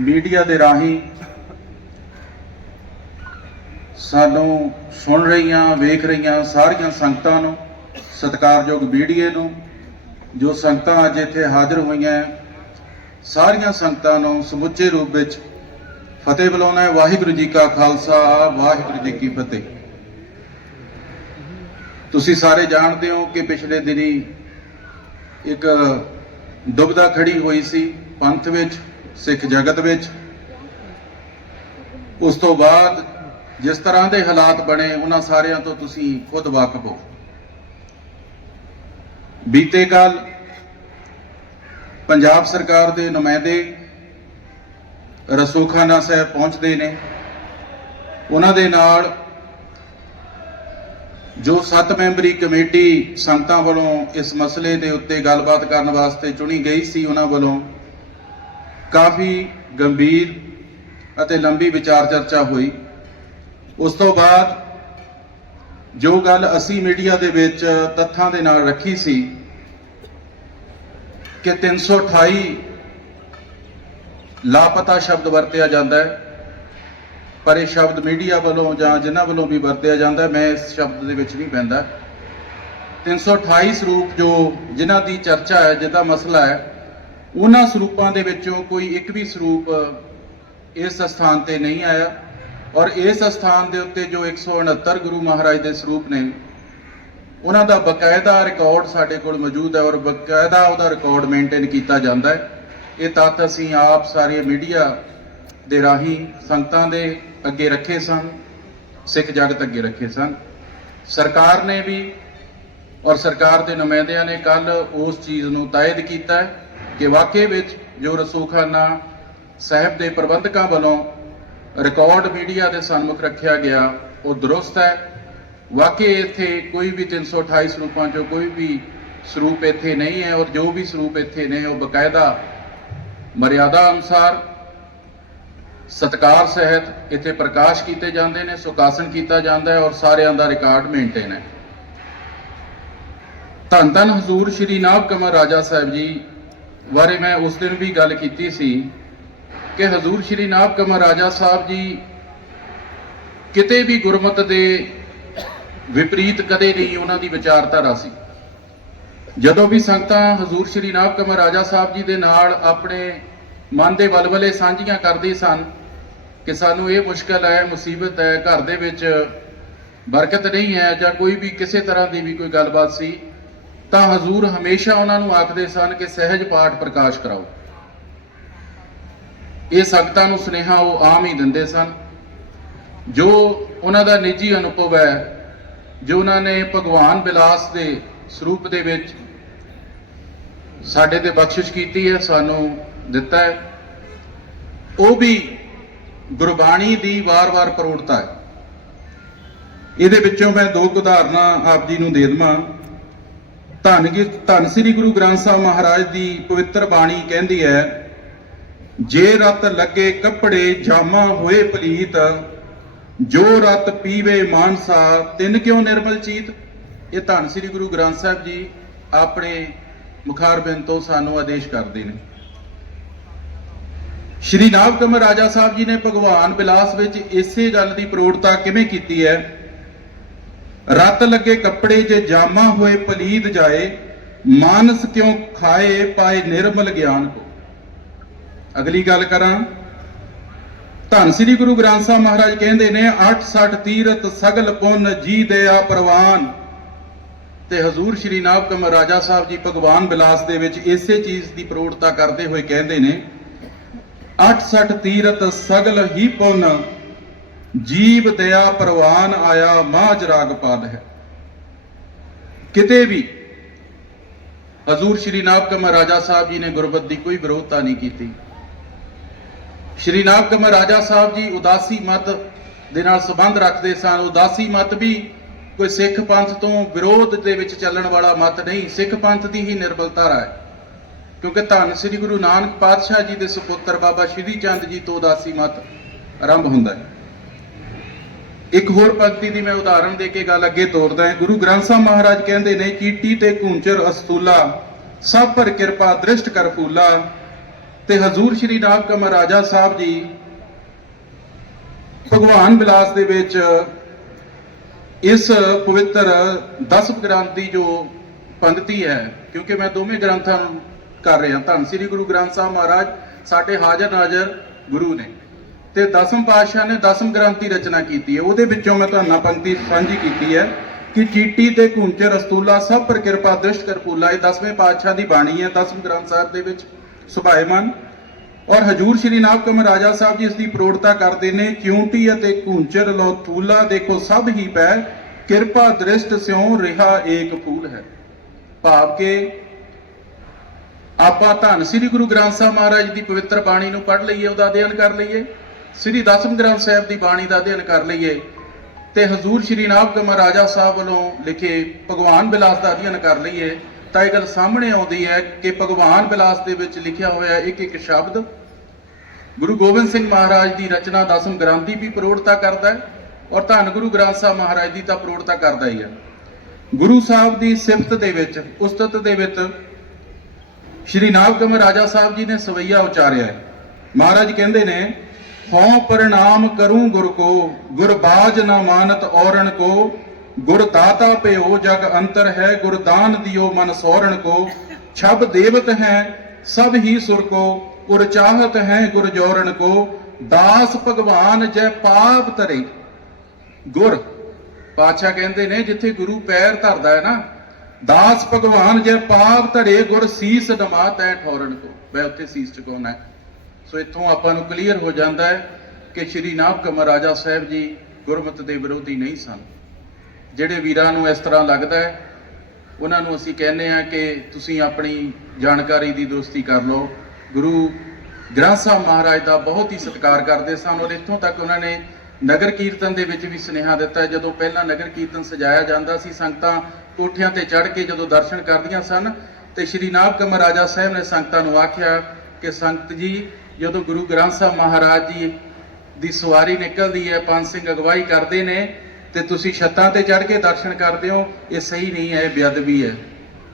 Media ਦੇ ਰਾਹੀਂ ਸਾਨੂੰ ਸੁਣ ਰਹੀਆਂ ਵੇਖ ਰਹੀਆਂ ਸਾਰੀਆਂ ਸੰਗਤਾਂ ਨੂੰ ਸਤਿਕਾਰਯੋਗ ਮੀਡੀਆ ਨੂੰ ਜੋ ਸੰਗਤਾਂ ਅੱਜ ਇੱਥੇ ਹਾਜ਼ਰ ਹੋਈਆਂ ਹੈ, ਸਾਰੀਆਂ ਸੰਗਤਾਂ ਨੂੰ ਸਮੁੱਚੇ ਰੂਪ ਵਿੱਚ ਫਤਿਹ ਬੁਲਾਉਣਾ ਹੈ। ਵਾਹਿਗੁਰੂ ਜੀ ਕਾ ਖਾਲਸਾ ਵਾਹਿਗੁਰੂ ਜੀ ਕੀ ਫਤਿਹ। ਤੁਸੀਂ ਸਾਰੇ ਜਾਣਦੇ ਹੋ ਕਿ ਪਿਛਲੇ ਦਿਨੀ ਇੱਕ ਦੁਬਦਾ ਖੜੀ ਹੋਈ ਸੀ ਪੰਥ ਵਿੱਚ। ਸਿੱਖ ਜਗਤ ਵਿੱਚ। ਉਸ ਤੋਂ ਬਾਅਦ ਜਿਸ ਤਰ੍ਹਾਂ ਦੇ ਹਾਲਾਤ ਬਣੇ, ਉਹਨਾਂ ਸਾਰਿਆਂ ਤੋਂ ਤੁਸੀਂ ਖੁਦ ਵਾਕਿਫ ਹੋ। ਬੀਤੇ ਕੱਲ ਪੰਜਾਬ ਸਰਕਾਰ ਦੇ ਨੁਮਾਇੰਦੇ ਰਸੂਖਾਨਾ ਸਾਹਿਬ ਪਹੁੰਚਦੇ ਨੇ। ਉਹਨਾਂ ਦੇ ਨਾਲ ਜੋ ਸੱਤ ਮੈਂਬਰੀ ਕਮੇਟੀ ਸੰਗਤਾਂ ਵੱਲੋਂ ਇਸ ਮਸਲੇ ਦੇ ਉੱਤੇ ਗੱਲਬਾਤ ਕਰਨ ਵਾਸਤੇ ਚੁਣੀ ਗਈ ਸੀ, ਉਹਨਾਂ ਵੱਲੋਂ ਕਾਫੀ ਗੰਭੀਰ ਅਤੇ ਲੰਬੀ ਵਿਚਾਰ ਚਰਚਾ ਹੋਈ। ਉਸ ਤੋਂ ਬਾਅਦ ਜੋ ਗੱਲ ਅਸੀਂ ਮੀਡੀਆ ਦੇ ਵਿੱਚ ਤੱਥਾਂ ਦੇ ਨਾਲ ਰੱਖੀ ਸੀ ਕਿ 328 ਲਾਪਤਾ ਸ਼ਬਦ ਵਰਤਿਆ ਜਾਂਦਾ ਹੈ, ਪਰ ਇਹ ਸ਼ਬਦ ਮੀਡੀਆ ਵੱਲੋਂ ਜਾਂ ਜਿਨ੍ਹਾਂ ਵੱਲੋਂ ਵੀ ਵਰਤਿਆ ਜਾਂਦਾ, ਮੈਂ ਇਸ ਸ਼ਬਦ ਦੇ ਵਿੱਚ ਨਹੀਂ ਪੈਂਦਾ। 328 ਸਰੂਪ ਜੋ ਜਿਨ੍ਹਾਂ ਦੀ ਚਰਚਾ ਹੈ ਜਿਹਦਾ ਮਸਲਾ ਹੈ ਉਹਨਾਂ ਸਰੂਪਾਂ ਦੇ ਵਿੱਚੋਂ ਕੋਈ ਇੱਕ ਵੀ ਸਰੂਪ ਇਸ ਸਥਾਨ ਤੇ ਨਹੀਂ ਆਇਆ। ਔਰ ਇਸ ਸਥਾਨ ਦੇ ਉੱਤੇ ਜੋ 169 ਗੁਰੂ ਮਹਾਰਾਜ ਦੇ ਸਰੂਪ ਨੇ, ਉਹਨਾਂ ਦਾ ਬਕਾਇਦਾ ਰਿਕਾਰਡ ਸਾਡੇ ਕੋਲ ਮੌਜੂਦ ਹੈ ਔਰ ਬਕਾਇਦਾ ਉਹਦਾ ਰਿਕਾਰਡ ਮੇਨਟੇਨ ਕੀਤਾ ਜਾਂਦਾ ਹੈ। ਇਹ ਤੱਥ ਅਸੀਂ ਆਪ ਸਾਰੇ ਮੀਡੀਆ ਦੇ ਰਾਹੀਂ ਸੰਗਤਾਂ ਦੇ ਅੱਗੇ ਰੱਖੇ ਸਨ, ਸਿੱਖ ਜਗਤ ਅੱਗੇ ਰੱਖੇ ਸਨ। ਸਰਕਾਰ ਨੇ ਵੀ ਔਰ ਸਰਕਾਰ ਦੇ ਨੁਮਾਇੰਦਿਆਂ ਨੇ ਕੱਲ ਉਸ ਚੀਜ਼ ਨੂੰ ਤਾਇਦ ਕੀਤਾ ਹੈ। ਕਿ ਵਾਕਈ ਵਿੱਚ ਜੋ ਰਸੂਖਾਨਾ ਸਾਹਿਬ ਦੇ ਪ੍ਰਬੰਧਕਾਂ ਵੱਲੋਂ ਰਿਕਾਰਡ ਮੀਡੀਆ ਦੇ ਸਨਮੁਖ ਰੱਖਿਆ ਗਿਆ, ਉਹ ਦਰੁਸਤ ਹੈ। ਵਾਕਈ ਇੱਥੇ ਕੋਈ ਵੀ 328 ਸਰੂਪਾਂ ਚੋਂ ਕੋਈ ਵੀ ਸਰੂਪ ਇੱਥੇ ਨਹੀਂ ਹੈ ਔਰ ਜੋ ਵੀ ਸਰੂਪ ਇੱਥੇ ਨੇ, ਉਹ ਬਕਾਇਦਾ ਮਰਿਆਦਾ ਅਨੁਸਾਰ ਸਤਕਾਰ ਸਹਿਤ ਇੱਥੇ ਪ੍ਰਕਾਸ਼ ਕੀਤੇ ਜਾਂਦੇ ਨੇ, ਸੁਕਾਸਨ ਕੀਤਾ ਜਾਂਦਾ ਹੈ ਔਰ ਸਾਰਿਆਂ ਦਾ ਰਿਕਾਰਡ ਮੇਨਟੇਨ ਹੈ। ਧੰਨ ਧੰਨ ਹਜ਼ੂਰ ਸ਼੍ਰੀ ਨਾਭ ਕਮਰ ਰਾਜਾ ਸਾਹਿਬ ਜੀ ਬਾਰੇ ਮੈਂ ਉਸ ਦਿਨ ਵੀ ਗੱਲ ਕੀਤੀ ਸੀ ਕਿ ਹਜ਼ੂਰ ਸ਼੍ਰੀ ਨਾਭ ਕਮਰ ਰਾਜਾ ਸਾਹਿਬ ਜੀ ਕਿਤੇ ਵੀ ਗੁਰਮਤ ਦੇ ਵਿਪਰੀਤ ਕਦੇ ਨਹੀਂ ਉਹਨਾਂ ਦੀ ਵਿਚਾਰਧਾਰਾ ਸੀ। ਜਦੋਂ ਵੀ ਸੰਗਤਾਂ ਹਜ਼ੂਰ ਸ਼੍ਰੀ ਨਾਭ ਕਮਰ ਰਾਜਾ ਸਾਹਿਬ ਜੀ ਦੇ ਨਾਲ ਆਪਣੇ ਮਨ ਦੇ ਵਲਵਲੇ ਸਾਂਝੀਆਂ ਕਰਦੇ ਸਨ ਕਿ ਸਾਨੂੰ ਇਹ ਮੁਸ਼ਕਲ ਹੈ, ਮੁਸੀਬਤ ਹੈ, ਘਰ ਦੇ ਵਿੱਚ ਬਰਕਤ ਨਹੀਂ ਹੈ ਜਾਂ ਕੋਈ ਵੀ ਕਿਸੇ ਤਰ੍ਹਾਂ ਦੀ ਵੀ ਕੋਈ ਗੱਲਬਾਤ ਸੀ ਤਾਂ ਹਜ਼ੂਰ ਹਮੇਸ਼ਾ ਉਹਨਾਂ ਨੂੰ ਆਖਦੇ ਸਨ ਕਿ ਸਹਿਜ ਪਾਠ ਪ੍ਰਕਾਸ਼ ਕਰਾਓ। ਇਹ ਸੰਗਤਾਂ ਨੂੰ ਸੁਨੇਹਾ ਉਹ ਆਮ ਹੀ ਦਿੰਦੇ ਸਨ। ਜੋ ਉਹਨਾਂ ਦਾ ਨਿੱਜੀ ਅਨੁਭਵ ਹੈ, ਜੋ ਉਹਨਾਂ ਨੇ ਭਗਵਾਨ ਬਿਲਾਸ ਦੇ ਸਰੂਪ ਦੇ ਵਿੱਚ ਸਾਡੇ ਤੇ ਬਖਸ਼ਿਸ਼ ਕੀਤੀ ਹੈ, ਸਾਨੂੰ ਦਿੱਤਾ ਹੈ। ਉਹ ਵੀ ਗੁਰਬਾਣੀ ਦੀ ਵਾਰ-ਵਾਰ ਪ੍ਰੋੜਤਾ ਹੈ। ਇਹਦੇ ਵਿੱਚੋਂ ਮੈਂ ਦੋ ਕੁ ਉਦਾਹਰਨਾਂ ਆਪ ਜੀ ਨੂੰ ਦੇ ਦਵਾਂ। ਧੰਨ ਕੀ ਧੰਨ ਸ੍ਰੀ ਗੁਰੂ ਗ੍ਰੰਥ ਸਾਹਿਬ ਮਹਾਰਾਜ ਦੀ ਪਵਿੱਤਰ ਬਾਣੀ ਕਹਿੰਦੀ ਹੈ, ਜੇ ਰਤ ਲੱਗੇ ਕੱਪੜੇ ਜਾਮਾ ਹੋਏ ਪਲੀਤ, ਜੋ ਰਤ ਪੀਵੇ ਮਾਨਸਾ, ਤਿੰਨ ਕਿਉ ਨਿਰਮਲ ਚੀਤ? ਇਹ ਧੰਨ ਸ੍ਰੀ ਗੁਰੂ ਗ੍ਰੰਥ ਸਾਹਿਬ ਜੀ ਆਪਣੇ ਮੁਖਾਰਬਿੰਦ ਤੋਂ ਸਾਨੂੰ ਆਦੇਸ਼ ਕਰਦੇ ਨੇ। ਸ਼੍ਰੀ ਨਾਵ ਕਮਰ ਰਾਜਾ ਸਾਹਿਬ ਜੀ ਨੇ ਭਗਵਾਨ ਬਿਲਾਸ ਵਿੱਚ ਇਸੇ ਗੱਲ ਦੀ ਪ੍ਰੋੜਤਾ ਕਿਵੇਂ ਕੀਤੀ ਹੈ? ਰਤ ਲੱਗੇ ਕੱਪੜੇ ਜੇ ਜਾਮਾ ਹੋਏ ਪਲੀਦ ਜਾਏ, ਮਾਨਸ ਕਿਉਂ ਖਾਏ ਪਾਏ ਨਿਰਮਲ ਗਿਆਨ ਕੋ। ਅਗਲੀ ਗੱਲ ਕਰਾਂ। ਧੰਨ ਸ੍ਰੀ ਗੁਰੂ ਗ੍ਰੰਥ ਸਾਹਿਬ ਮਹਾਰਾਜ ਕਹਿੰਦੇ ਨੇ 86 ਤੀਰਤ ਸਗਲ ਪੁੰਨ ਜੀ ਦਇਆ ਪ੍ਰਵਾਨ। ਤੇ ਹਜ਼ੂਰ ਸ਼੍ਰੀ ਨਾਭ ਕਮਰ ਰਾਜਾ ਸਾਹਿਬ ਜੀ ਭਗਵਾਨ ਬਿਲਾਸ ਦੇ ਵਿੱਚ ਇਸੇ ਚੀਜ਼ ਦੀ ਪ੍ਰੋੜਤਾ ਕਰਦੇ ਹੋਏ ਕਹਿੰਦੇ ਨੇ 68 ਤੀਰਤ ਸਗਲ ਹੀ ਪੁੰਨ ਜੀਵ ਦਇਆ ਪ੍ਰਵਾਨ ਆਇਆ ਮਾਝ ਰਾਗ ਹੈ। ਕਿਤੇ ਵੀ ਹਜ਼ੂਰ ਸ਼੍ਰੀ ਨਾਭ ਕਮਰ ਰਾਜਾ ਸਾਹਿਬ ਜੀ ਨੇ ਗੁਰਬਤ ਦੀ ਕੋਈ ਵਿਰੋਧਤਾ ਨਹੀਂ ਕੀਤੀ। ਸ਼੍ਰੀ ਨਾਭ ਕਮਰ ਰਾਜਾ ਸਾਹਿਬ ਜੀ ਉਦਾਸੀ ਮਤ ਦੇ ਨਾਲ ਸੰਬੰਧ ਰੱਖਦੇ ਸਨ। ਉਦਾਸੀ ਮਤ ਵੀ ਕੋਈ ਸਿੱਖ ਪੰਥ ਤੋਂ ਵਿਰੋਧ ਦੇ ਵਿੱਚ ਚੱਲਣ ਵਾਲਾ ਮਤ ਨਹੀਂ, ਸਿੱਖ ਪੰਥ ਦੀ ਹੀ ਨਿਰਬਲਤਾ ਹੈ ਕਿਉਂਕਿ ਧੰਨ ਸ੍ਰੀ ਗੁਰੂ ਨਾਨਕ ਪਾਤਸ਼ਾਹ ਜੀ ਦੇ ਸੁਪੁੱਤਰ ਬਾਬਾ ਸ਼੍ਰੀ ਚੰਦ ਜੀ ਤੋਂ ਉਦਾਸੀ ਮਤ ਆਰੰਭ ਹੁੰਦਾ ਹੈ। ਇੱਕ ਹੋਰ ਪੰਕਤੀ ਦੀ ਮੈਂ ਉਦਾਹਰਣ ਦੇ ਕੇ ਗੱਲ ਅੱਗੇ ਤੋਰਦਾ ਹਾਂ। ਗੁਰੂ ਗ੍ਰੰਥ ਸਾਹਿਬ ਮਹਾਰਾਜ ਕਹਿੰਦੇ ਨੇ, ਕੀਟੀ ਤੇ ਕੂੰਚਰ ਅਸਤੂਲਾ ਸਭ ਪਰ ਕਿਰਪਾ ਦ੍ਰਿਸ਼ਟ ਕਰ ਫੂਲਾ। ਤੇ ਹਜ਼ੂਰ ਸ਼੍ਰੀ ਨਾਗ ਕਮਰ ਰਾਜਾ ਸਾਹਿਬ ਜੀ ਭਗਵਾਨ ਬਿਲਾਸ ਦੇ ਵਿੱਚ ਇਸ ਪਵਿੱਤਰ ਦਸਮ ਗ੍ਰੰਥ ਦੀ ਜੋ ਪੰਕਤੀ ਹੈ, ਕਿਉਂਕਿ ਮੈਂ ਦੋਵੇਂ ਗ੍ਰੰਥਾਂ ਨੂੰ ਕਰ ਰਿਹਾ। ਧੰਨ ਸ੍ਰੀ ਗੁਰੂ ਗ੍ਰੰਥ ਸਾਹਿਬ ਮਹਾਰਾਜ, ਸਾਡੇ ਹਾਜ਼ਰ ਨਾਜ਼ਰ ਗੁਰੂ ਨੇ। ਤੇ ਦਸਮ ਪਾਤਸ਼ਾਹ ਨੇ ਦਸਮ ਗ੍ਰੰਥ ਦੀ ਰਚਨਾ ਕੀਤੀ ਹੈ। ਉਹਦੇ ਵਿੱਚੋਂ ਮੈਂ ਤੁਹਾਨੂੰ ਨਾਲ ਪੰਕਤੀ ਸਾਂਝੀ ਕੀਤੀ ਹੈ ਕਿ ਚੀਟੀ ਤੇ ਕੁੰਚਰ ਅਸਤੂਲਾ ਸਭ ਪਰ ਕਿਰਪਾ ਦ੍ਰਿਸ਼ਟ ਕਰਪੂਲਾ ਇਹ ਦਸਵੇਂ ਪਾਤਸ਼ਾਹ ਦੀ ਬਾਣੀ ਹੈ, ਦਸਮ ਗ੍ਰੰਥ ਸਾਹਿਬ ਦੇ ਵਿੱਚ ਸੁਭਾਇਮਾਨ ਔਰ ਹਜੂਰ ਸ਼੍ਰੀ ਨਾਗਕ ਰਾਜਾ ਸਾਹਿਬ ਜੀ ਇਸ ਦੀ ਪ੍ਰੋੜਤਾ ਕਰਦੇ ਨੇ ਕਿਉਂਟੀ ਅਤੇ ਕੁੰਚਰ ਲੋ ਥੂਲਾ ਦੇਖੋ ਸਭ ਹੀ ਪੈ ਕਿਰਪਾ ਦ੍ਰਿਸ਼ਟ ਸਿਉ ਰਿਹਾ ਏਕ ਫੂਲ ਹੈ। ਭਾਵ ਕੇ ਆਪਾਂ ਧੰਨ ਸ੍ਰੀ ਗੁਰੂ ਗ੍ਰੰਥ ਸਾਹਿਬ ਮਹਾਰਾਜ ਦੀ ਪਵਿੱਤਰ ਬਾਣੀ ਨੂੰ ਪੜ੍ਹ ਲਈਏ, ਉਹਦਾ ਅਧਿਐਨ ਕਰ ਲਈਏ। ਸ੍ਰੀ ਦਸਮ ਗ੍ਰੰਥ ਸਾਹਿਬ ਦੀ ਬਾਣੀ ਦਾ ਅਧਿਐਨ ਕਰ ਲਈਏ ਤੇ ਹਜ਼ੂਰ ਸ਼੍ਰੀ ਨਾਗਕ ਰਾਜਾ ਸਾਹਿਬ ਵੱਲੋਂ ਲਿਖੇ ਭਗਵਾਨ ਬਿਲਾਸ ਦਾ ਅਧਿਐਨ ਕਰ ਲਈਏ, ਤਾਂ ਇਹ ਗੱਲ ਸਾਹਮਣੇ ਆਉਂਦੀ ਹੈ ਕਿ ਭਗਵਾਨ ਬਿਲਾਸ ਦੇ ਵਿੱਚ ਲਿਖਿਆ ਹੋਇਆ ਇੱਕ ਇੱਕ ਸ਼ਬਦ ਗੁਰੂ ਗੋਬਿੰਦ ਸਿੰਘ ਮਹਾਰਾਜ ਦੀ ਰਚਨਾ ਦਸਮ ਗ੍ਰੰਥ ਦੀ ਵੀ ਪ੍ਰੋੜਤਾ ਕਰਦਾ ਹੈ ਔਰ ਧੰਨ ਗੁਰੂ ਗ੍ਰੰਥ ਸਾਹਿਬ ਮਹਾਰਾਜ ਦੀ ਤਾਂ ਪ੍ਰੋੜਤਾ ਕਰਦਾ ਹੀ ਹੈ। ਗੁਰੂ ਸਾਹਿਬ ਦੀ ਸਿਫਤ ਦੇ ਵਿੱਚ, ਉਸਤਤ ਦੇ ਵਿੱਚ ਸ਼੍ਰੀ ਨਾਗਕ ਰਾਜਾ ਸਾਹਿਬ ਜੀ ਨੇ ਸਵਈਆ ਉਚਾਰਿਆ ਹੈ। ਮਹਾਰਾਜ ਕਹਿੰਦੇ ਨੇ ਹਉ ਪ੍ਰਣਾਮ ਕਰੂੰ ਗੁਰ ਕੋ, ਗੁਰ ਬਾਜ ਨਾ ਮਾਨਤ ਔਰਣ ਕੋ, ਗੁਰ ਦਾਤਾ ਪਿਓ ਜਗ ਅੰਤਰ ਹੈ, ਗੁਰ ਦਾਨ ਦਿਓ ਮਨ ਸੋਰਣ ਕੋ। ਛਬ ਦੇਵਤ ਹੈ, ਸਭ ਹੀ ਸੁਰ ਕੋ, ਗੁਰ ਚਾਹਤ ਹੈ, ਗੁਰ ਜੋਰਣ ਕੋ। ਦਾਸ ਭਗਵਾਨ ਜੈ ਪਾਪ ਤਰੇ ਗੁਰ, ਪਾਤਸ਼ਾਹ ਕਹਿੰਦੇ ਨੇ, ਜਿੱਥੇ ਗੁਰੂ ਪੈਰ ਧਰਦਾ ਹੈ ਨਾ, ਦਾਸ ਭਗਵਾਨ ਜੈ ਪਾਪ ਧਰੇ, ਗੁਰ ਸੀਸ ਨਮਾ ਤੈ ਠੌਰਨ ਕੋ। ਮੈਂ ਉੱਥੇ ਸੀਸ ਚੁਕਾਉਣਾ ਹੈ। ਸੋ ਇੱਥੋਂ ਆਪਾਂ ਨੂੰ ਕਲੀਅਰ ਹੋ ਜਾਂਦਾ ਹੈ ਕਿ ਸ਼੍ਰੀ ਨਾਭ ਨਾਭਕ ਰਾਜਾ ਸਾਹਿਬ ਜੀ ਗੁਰਮਤ ਦੇ ਵਿਰੋਧੀ ਨਹੀਂ ਸਨ। ਜਿਹੜੇ ਵੀਰਾਂ ਨੂੰ ਇਸ ਤਰ੍ਹਾਂ ਲੱਗਦਾ ਹੈ, ਉਹਨਾਂ ਨੂੰ ਅਸੀਂ ਕਹਿੰਦੇ ਆ ਕਿ ਤੁਸੀਂ ਆਪਣੀ ਜਾਣਕਾਰੀ ਦੀ ਦੋਸਤੀ ਕਰ ਲਓ। ਗੁਰੂ ਗ੍ਰੰਥ ਸਾਹਿਬ ਮਹਾਰਾਜ ਦਾ ਬਹੁਤ ਹੀ ਸਤਿਕਾਰ ਕਰਦੇ ਸਨ ਔਰ ਇੱਥੋਂ ਤੱਕ ਉਹਨਾਂ ਨੇ ਨਗਰ ਕੀਰਤਨ ਦੇ ਵਿੱਚ ਵੀ ਸੁਨੇਹਾ ਦਿੱਤਾ ਜਦੋਂ ਪਹਿਲਾਂ ਨਗਰ ਕੀਰਤਨ ਸਜਾਇਆ ਜਾਂਦਾ ਸੀ, ਸੰਗਤਾਂ ਕੋਠਿਆਂ ਤੇ ਚੜ੍ਹ ਕੇ ਜਦੋਂ ਦਰਸ਼ਨ ਕਰਦੀਆਂ ਸਨ, ਤੇ ਸ਼੍ਰੀ ਨਾਭ ਨਾਭਕ ਰਾਜਾ ਸਾਹਿਬ ਨੇ ਸੰਗਤਾਂ ਨੂੰ ਆਖਿਆ ਕਿ ਸੰਗਤ ਜੀ ਜਦੋਂ ਗੁਰੂ ਗ੍ਰੰਥ ਸਾਹਿਬ ਮਹਾਰਾਜ ਜੀ ਦੀ ਸਵਾਰੀ ਨਿਕਲਦੀ ਹੈ, ਪੰਜ ਸਿੰਘ ਅਗਵਾਈ ਕਰਦੇ ਨੇ ਤੇ ਤੁਸੀਂ ਛੱਤਾਂ ਤੇ ਚੜ੍ਹ ਕੇ ਦਰਸ਼ਨ ਕਰਦੇ ਹੋ, ਇਹ ਸਹੀ ਨਹੀਂ ਹੈ, ਇਹ ਬੇਅਦਬੀ ਹੈ।